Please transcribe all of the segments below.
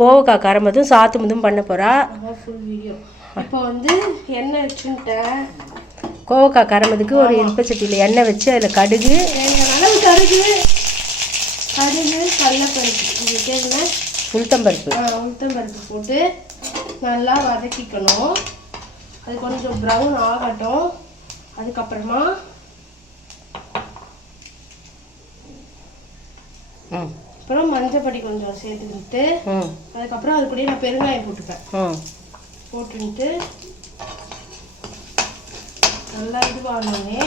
கோவக்காய் கரம்பதும் சாத்துமதும் பண்ண போகிறா. Full video. இப்போ வந்து எண்ணெய் வச்சுட்டேன். கோவக்காய் கரம்பதுக்கு ஒரு இன்பச்சட்டியில் எண்ணெய் வச்சு அதில் கடுகு கடுகு கடலைப்பருப்பு இது தேவைன்னா உளுத்தம்பருப்பு போட்டு நல்லா வதக்கிக்கணும். அது கொஞ்சம் ப்ரௌன் ஆகட்டும். அதுக்கப்புறமா அப்புறம் மஞ்சப்பொடி கொஞ்சம் சேர்த்துக்கிட்டு அதுக்கப்புறம் அது கூட நான் பெருங்காயம் போட்டுப்பேன். போட்டுட்டு நல்லா இதுவாகணுமே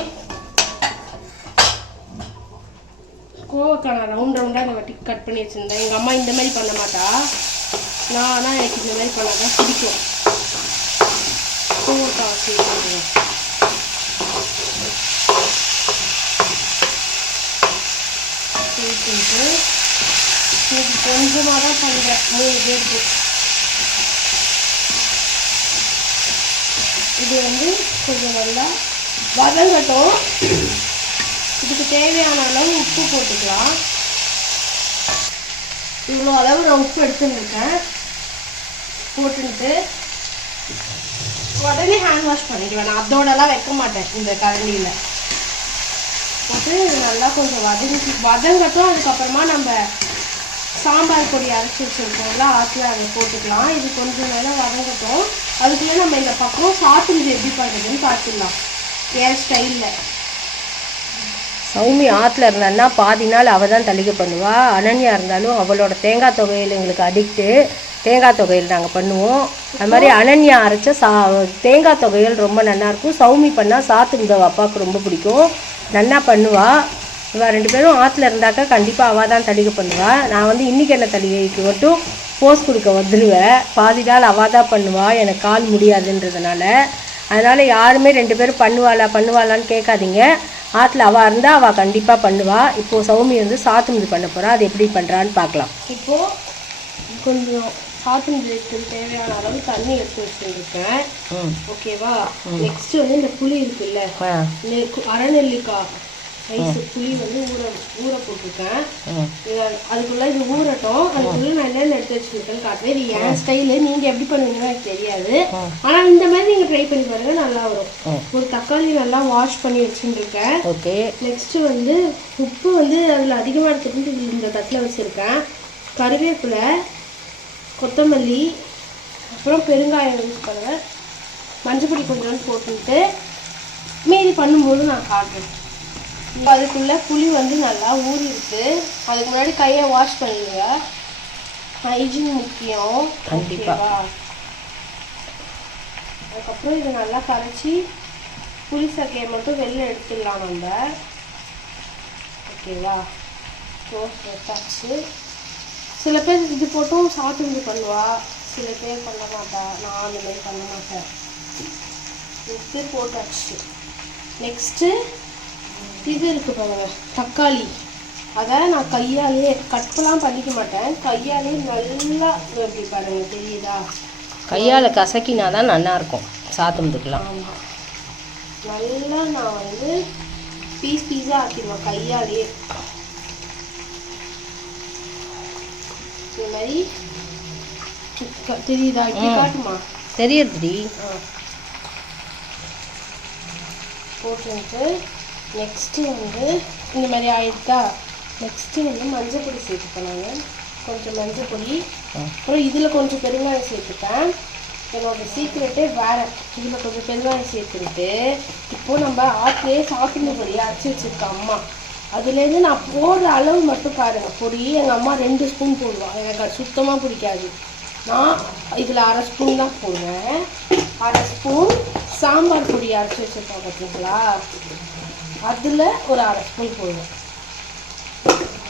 கோவக்காய் நான் ரவுண்டாக இந்த வாட்டி கட் பண்ணி வச்சுருந்தேன். எங்கள் அம்மா இந்த மாதிரி பண்ண மாட்டா. நான் எனக்கு இந்த மாதிரி பண்ணாதான் பிடிக்கும். கோவக்காய் சேர்த்துருவேன். சேர்த்துட்டு இது கொஞ்சமாக தான் பண்ணுறேன். 3 பேருக்கு. இது வந்து கொஞ்சம் நல்லா வதங்கட்டும். இதுக்கு தேவையான அளவு உப்பு போட்டுக்கலாம். இவ்வளோ அளவு நான் உப்பு எடுத்துருக்கேன். போட்டுட்டு உடனே ஹேண்ட் வாஷ் பண்ணிடுவேன். நான் அதோடலாம் வைக்க மாட்டேன் இந்த கரண்டியில். போட்டு நல்லா கொஞ்சம் வதங்கட்டும். அதுக்கப்புறமா நம்ம சாம்பார் பொடி அரைச்சி வச்சுருக்கோம்ல ஆற்றில் அதை போட்டுக்கலாம். இது கொஞ்சம் நல்லா வதங்கட்டும். அதுக்குள்ளே நம்ம இந்த பக்கம் சாத்துமதி எப்படி பண்ணுறதுன்னு பார்த்துடலாம் என் ஸ்டைலில். சௌமி ஆற்றுல இருந்தான்னா பாதி நாள் அவள் தான் தளிகை பண்ணுவாள். அனன்யா இருந்தாலும் அவளோட தேங்காய் தொகையில் எங்களுக்கு அடிக்ட்டு. தேங்காய் தொகையில் நாங்கள் பண்ணுவோம். அது மாதிரி அனன்யா அரைச்ச தேங்காய் தொகையில் ரொம்ப நல்லாயிருக்கும். சௌமி பண்ணால் சாத்துமுதவ அப்பாவுக்கு ரொம்ப பிடிக்கும். நல்லா பண்ணுவாள். இவள் 2 பேரும் ஆற்றுல இருந்தாக்கா கண்டிப்பாக அவள் தான் தளிகை பண்ணுவாள். நான் வந்து இன்றைக்கி என்ன தளிகைக்கு மட்டும் போஸ் கொடுக்க வந்துடுவேன். பாதி நாள் அவள் தான் பண்ணுவாள். எனக்கு கால் முடியாதுன்றதுனால. அதனால் யாருமே 2 பேரும் பண்ணுவாளான்னு கேட்காதீங்க. ஆற்றுல அவள் இருந்தால் அவள் கண்டிப்பாக பண்ணுவாள். இப்போது சௌமி வந்து சாத்துமுது பண்ண போகிறா. அது எப்படி பண்ணுறான்னு பார்க்கலாம். இப்போது கொஞ்சம் சாத்துமுதுக்கு தேவையான அளவு தண்ணி எடுத்து வச்சுருக்கேன். ஓகேவா? நெக்ஸ்ட்டு வந்து இந்த புளி இருக்குல்ல, அரைநெல்லிக்காய் சைஸு புளி வந்து ஊற போட்டிருக்கேன். அதுக்குள்ளே இது ஊறட்டும். அதுக்குள்ளே நான் என்னென்ன எடுத்து வச்சுருக்கேன்னு காட்டுறேன். இது என் ஸ்டைலு. நீங்கள் எப்படி பண்ணுவீங்கன்னா எனக்கு தெரியாது. ஆனால் இந்த மாதிரி நீங்கள் ட்ரை பண்ணி பாருங்க, நல்லா வரும். ஒரு தக்காளி நல்லா வாஷ் பண்ணி வச்சுருக்கேன். ஓகே. நெக்ஸ்ட்டு வந்து உப்பு வந்து அதில் அதிகமாக எடுத்துக்கிட்டு இந்த தட்டில் வச்சுருக்கேன். கருவேப்பிலை, கொத்தமல்லி, அப்புறம் பெருங்காயம் யூஸ் பண்ணுவேன். மஞ்சப்பொடி கொஞ்சம் போட்டுட்டு மீதி பண்ணும்போது நான் காட்டுறேன். அதுக்குள்ளே புளி வந்து நல்லா ஊறிருக்கு. அதுக்கு முன்னாடி கையை வாஷ் பண்ணிடுங்க. ஹைஜீன் முக்கியம் கண்டிப்பாக. அதுக்கப்புறம் இது நல்லா கரைச்சி புளி சக்கையை மட்டும் வெளில எடுத்துடலாம் நம்ம. ஓகேவா? க்ளோஸ் வச்சாச்சு. சில பேர் இது போட்டும் சாத்துமுது பண்ணுவா, சில பேர் பண்ண மாட்டா. நான் அந்த மாதிரி பண்ண மாட்டேன். இது போட்டாச்சு. நெக்ஸ்ட்டு இது இருக்குது பாருங்க, தக்காளி. அதை நான் கையாலே கட்லாம் பண்ணிக்க மாட்டேன். கையாலே நல்லா எப்படி பாருங்க, தெரியுதா? கையால் கசக்கினா தான் நல்லாயிருக்கும் சாத்துமுதுக்கெலாம். ஆமாம், நல்லா நான் வந்து பீஸாக ஆக்கிடுவேன் கையாலே. இந்த மாதிரி தெரியுதா? இப்படி காட்டுமா? தெரியுதுடி. போட்டுட்டு நெக்ஸ்ட்டு வந்து இந்த மாதிரி ஆயிடுதா. நெக்ஸ்ட்டு வந்து மஞ்சள் பொடி சேர்த்துக்கணும். கொஞ்சம் மஞ்சள் பொடி, அப்புறம் இதில் கொஞ்சம் பெருங்காயம் சேர்த்துப்பேன். என்னோட சீக்ரெட்டே வேறு. இதில் கொஞ்சம் பெருங்காயம் சேர்த்துக்கிட்டு இப்போது நம்ம ஆற்றுலேயே சாப்பிட்ற பொடியை அரைச்சி வச்சுருக்கேன் அம்மா. அதுலேருந்து நான் போடுற அளவு மட்டும் பாருங்கள். பொடி எங்கள் அம்மா 2 ஸ்பூன் போடுவாள். எனக்கு அது சுத்தமாக பிடிக்காது. நான் இதில் 1/2 ஸ்பூன் தான் போடுவேன். 1/2 ஸ்பூன் சாம்பார் பொடி அரைச்சி வச்சுருக்கோம் பார்த்தீங்களா, அதில் ஒரு 1/2 ஸ்பூன் போடுவேன்.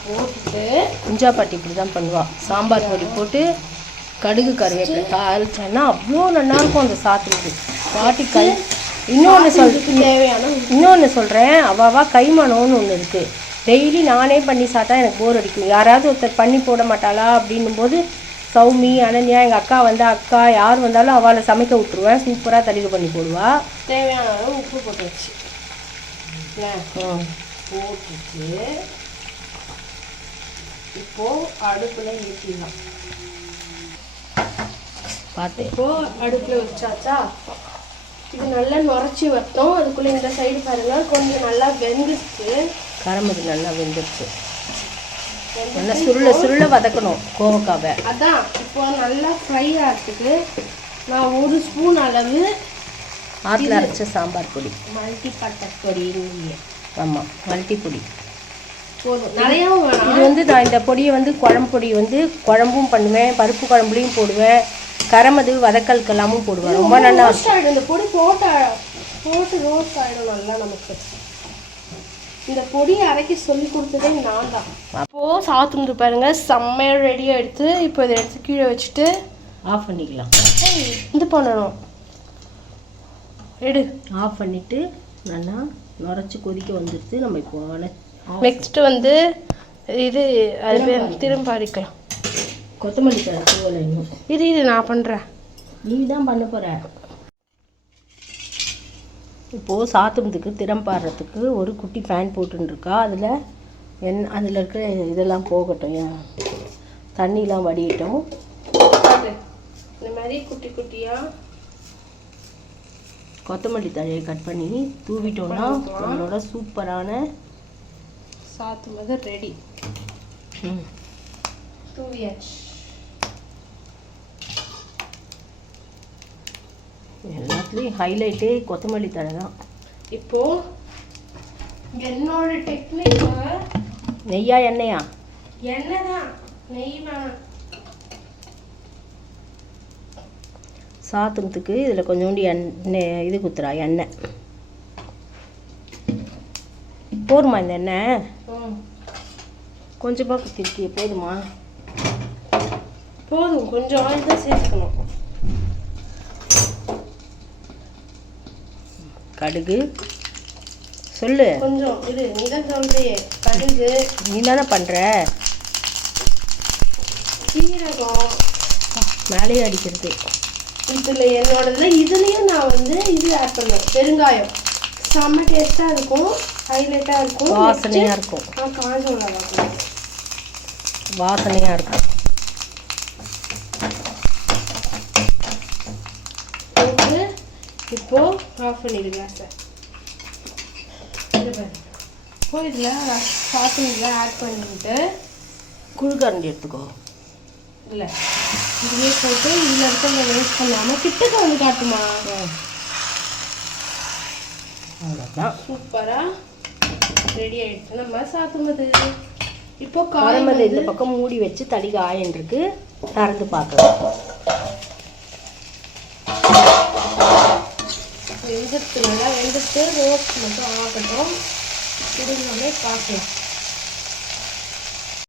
போட்டுட்டு குஞ்சாப்பாட்டி இப்படி தான் பண்ணுவாள். சாம்பார் பொடி போட்டு கடுகு கருவேப்பிலை தாளிச்சோன்னா அவ்வளோ நல்லாயிருக்கும் அந்த சாத்துமுது. பாட்டி இன்னொன்று சொல்கிறேன், அவாவா கைமணம்னு ஒன்று இருக்குது. டெய்லி நானே பண்ணி சாப்பிட்டா எனக்கு போர் அடிக்கும். யாராவது ஒருத்தர் பண்ணி போட மாட்டாளா அப்படின்னும் போது சௌமி, அனன்யா, எங்கள் அக்கா அக்கா யார் வந்தாலும் அவளை சமைக்க விட்டுருவேன். சூப்பராக தளிகை பண்ணி போடுவா. தேவையான அளவு உப்பு போட்டு வச்சு போட்டுட்டு இப்போது அடுப்பில் ஏற்றிடலாம். பார்த்து. இப்போ அடுப்பில் வச்சாச்சா, இது நல்லா நுரைச்சி வரட்டும். அதுக்குள்ளே இந்த சைடு பாருங்க கொஞ்சம் நல்லா வெந்துச்சு. கரமது நல்லா வெந்துருச்சு. நல்லா சுருள வதக்கணும் கோவக்காவை. அதான் இப்போ நல்லா ஃப்ரை ஆகிறதுக்கு நான் 1 ஸ்பூன் அளவு ஆற்றுல அரைச்ச சாம்பார் பொடி, மல்டி பட்டர் பொடி. ஆமாம், மல்டி பொடி போதும், நிறையாவும் வேணாம். இது வந்து நான் இந்த பொடியை வந்து குழம்பு பொடி வந்து குழம்பும் பண்ணுவேன், பருப்பு குழம்புலையும் போடுவேன், கரமது வதக்கல்கெல்லாமும் போடுவேன். ரொம்ப நல்லா ஆகிடும் இந்த பொடி. போட்டு ரோஸ்ட் ஆகிடும் நல்லா நமக்கு. இந்த பொடியை அரைக்க சொல்லி கொடுத்ததே நான் தான். அப்போது சாத்துந்து பாருங்க செம்மையாக ரெடியாக எடுத்து இப்போ இதை எடுத்து கீழே வச்சுட்டு ஆஃப் பண்ணிக்கலாம். இது பண்ணணும், எடு ஆஃப் பண்ணிவிட்டு நல்லா நுரைச்சி கொதிக்க வந்துடுது. நம்ம இப்போ நெக்ஸ்ட்டு வந்து இது அது திரும்ப அரைக்கலாம். கொத்தமல்லி தழை தூவலை இன்னும் இது நான் பண்ணுறேன். நீ தான் பண்ண போகிற. இப்போது சாத்துறதுக்கு திறம் பாடுறதுக்கு ஒரு குட்டி பேன் போட்டுருக்கா. அதில் இருக்கிற இதெல்லாம் போகட்டும், தண்ணிலாம் வடியட்டும். இந்த மாதிரி குட்டி குட்டியாக கொத்தமல்லி தழையை கட் பண்ணி தூவிட்டோம்னா நம்மளோட சூப்பரான சாத்துமது ரெடி. தூவியாச்சு. எல்லாத்துலேயும் ஹைலைட்டே கொத்தமல்லி தழை தான். இப்போ என்னோட டெக்னிக் நெய்யா எண்ணெயா? எண்ணெய் தான், நெய் வேணாம். சாத்துறதுக்கு இதில் கொஞ்சோண்டு எண்ணெய் இது குத்துறா, எண்ணெய் போதுமா? இந்த எண்ணெய் கொஞ்சமாக குத்திருக்கிய போதுமா? போதும், கொஞ்சம் ஆயில் தான் சேர்த்துக்கணும். கடுகு சொல்லு. கொஞ்சம் இது நீ தான் சொல்றியே. கடுகு நீ தானே பண்ணுற. சீரகம் மேலேயே அடிக்கிறது. இதில் என்னோடதுல இதுலேயும் நான் வந்து இது ஆட் பண்ணுவேன், பெருங்காயம். செம்ம டேஸ்ட்டாக இருக்கும், ஹைலைட்டாக இருக்கும், வாசனையாக இருக்கும். காஞ்ச மிளகா வாசனையாக இருக்கும். போட்டு இப்போ ஆஃப் பண்ணிடுங்க சார். இப்போ இதில் சாத்துமில் ஆட் பண்ணிட்டு குழுக்கரண்டி எடுத்துக்கோ. இல்லை இதுவே போட்டு இதில் இருக்கிறத வேஸ்ட் பண்ணாமல் கிட்டக்க வந்து காட்டுமா. அவ்வளோதான், சூப்பராக ரெடி ஆகிடுச்சு நம்ம சாத்துமது. இப்போ காரமது இந்த பக்கம் மூடி வச்சு தடிக ஆயின்றிருக்கு, திறந்து பார்க்கலாம். வெந்துட்டு நல்லா வெந்துட்டு ரோஸ்ட் மட்டும் ஆகட்டும். குடும்பமே பார்க்கலாம்.